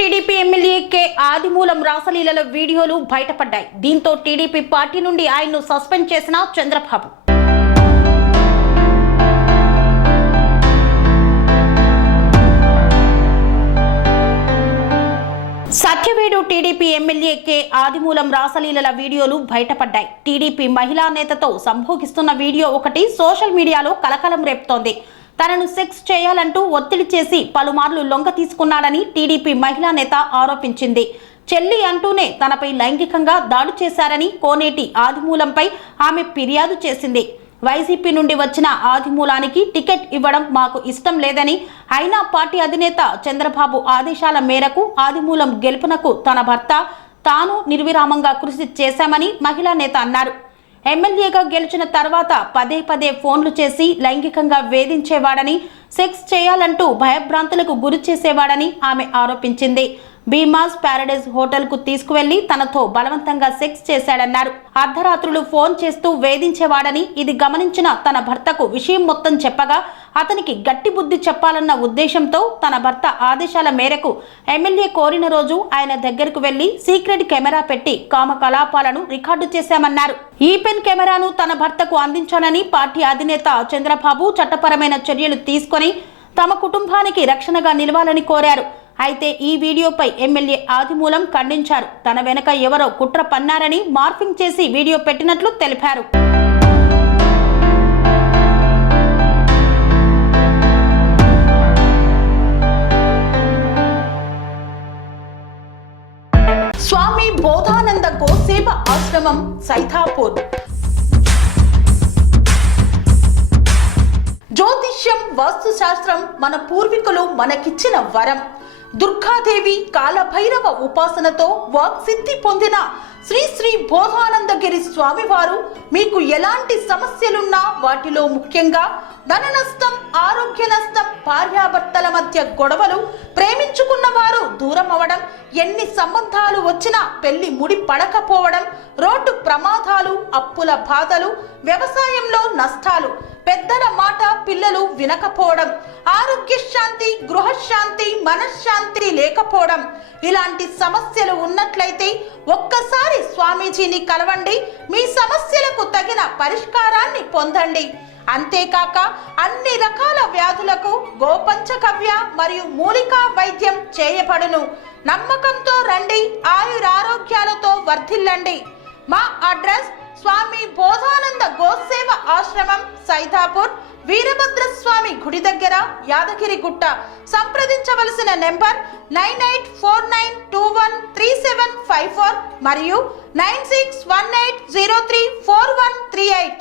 TDP MLA K Adimulam రాసలీలల వీడియోలు బయటపడ్డాయి. దీంతో టీడీపీ పార్టీ నుండి ఆయన్ను సస్పెండ్ చేసిన చంద్రబాబు. సత్యవేడు టీడీపీ ఎమ్మెల్యే కె ఆదిమూలం రాసలీలల వీడియోలు బయటపడ్డాయి. టీడీపీ మహిళా నేతతో సంభోగిస్తున్న వీడియో ఒకటి సోషల్ మీడియాలో కలకలం రేపుతోంది. తనను సెక్స్ చేయాలంటూ ఒత్తిడి చేసి పలుమార్లు లొంగ తీసుకున్నాడని టీడీపీ మహిళా నేత ఆరోపించింది. చెల్లి అంటూనే తనపై లైంగికంగా దాడి చేశారని కోనేటి ఆదిమూలంపై ఆమె ఫిర్యాదు చేసింది. వైసీపీ నుండి వచ్చిన ఆదిమూలానికి టికెట్ ఇవ్వడం మాకు ఇష్టం లేదని, అయినా పార్టీ అధినేత చంద్రబాబు ఆదేశాల మేరకు ఆదిమూలం గెలుపునకు తన భర్త తాను నిర్విరామంగా కృషి చేశామని మహిళా నేత అన్నారు. ఎమ్మెల్యేగా గెలిచిన తర్వాత పదే పదే ఫోన్లు చేసి లైంగికంగా వేధించేవాడని, సెక్స్ చేయాలంటూ భయభ్రాంతులకు గురి చేసేవాడని ఆమె ఆరోపించింది. భీమాస్ ప్యారడైజ్ హోటల్ కు తీసుకువెళ్లి తనతో బలవంతంగా సెక్స్ చేశాడన్నారు. అర్ధరాత్రులు ఫోన్ చేస్తూ వేధించేవాడని, ఇది గమనించిన తన భర్తకు విషయం మొత్తం చెప్పగా అతనికి గట్టి బుద్ధి చెప్పాలన్న ఉద్దేశంతో తన భర్త ఆదేశాల మేరకు ఎమ్మెల్యే కోరిన రోజు ఆయన దగ్గరకు వెళ్లి సీక్రెట్ కెమెరా పెట్టి కామకలాపాలను రికార్డు చేశామన్నారు. ఈ పెన్ కెమెరాను తన భర్తకు అందించానని పార్టీ అధినేత చంద్రబాబు చట్టపరమైన చర్యలు తీసుకొని తమ కుటుంబానికి రక్షణగా నిలవాలని కోరారు. అయితే ఈ వీడియోపై ఎమ్మెల్యే ఆదిమూలం ఖండించారు. తన వెనక ఎవరో కుట్ర పన్నారని మార్ఫింగ్ చేసి వీడియో పెట్టినట్లు తెలిపారు. స్వామి బోధానంద గోసేవ ఆశ్రమం సైథాపూర్. జ్యోతిష్యం, వాస్తుశాస్త్రం మన పూర్వీకులు మనకిచ్చిన వరం. దుర్గాదేవి, కాలభైరవ ఉపాసనతో వాక్సిద్ధి పొందిన శ్రీ శ్రీ బోధానందగిరి స్వామివారు మీకు ఎలాంటి సమస్యలున్నా, వాటిలో ముఖ్యంగా ధన నష్టం, ఆరోగ్య నష్టం, భార్యాభర్తల మధ్య గొడవలు, ప్రేమించుకున్న వారు దూరం అవడం, ఎన్ని సంబంధాలు వచ్చినా పెళ్లి ముడి పడకపోవడం, రోడ్డు ప్రమాదాలు, అప్పుల బాధలు, వ్యవసాయంలో నష్టాలు, పెద్దల మాట పిల్లలు వినకపోవడం, ఆరోగ్య శాంతి, గృహశాంతి, మనశ్శాంతి లేకపోవడం, ఇలాంటి సమస్యలు ఉన్నట్లయితే ఒక్కసారి స్వామీజీని కలవండి. మీ సమస్యలకు తగిన పరిష్కారాన్ని పొందండి. అంతేకాక అన్ని రకాల వ్యాధులకు గోపంచకవ్య మరియు మూలికా వైద్యం చేయబడును. నమ్మకంతో రండి, ఆయురారోగ్యాలతో వర్ధిల్లండి. మా అడ్రస్ స్వామి బోధానంద గోసేవ ఆశ్రమం, సైథాపూర్, వీరభద్రస్వామి గుడి దగ్గర, యాదగిరిగుట్ట. సంప్రదించవలసిన నెంబర్ 9849213754 మరియు 9618034138.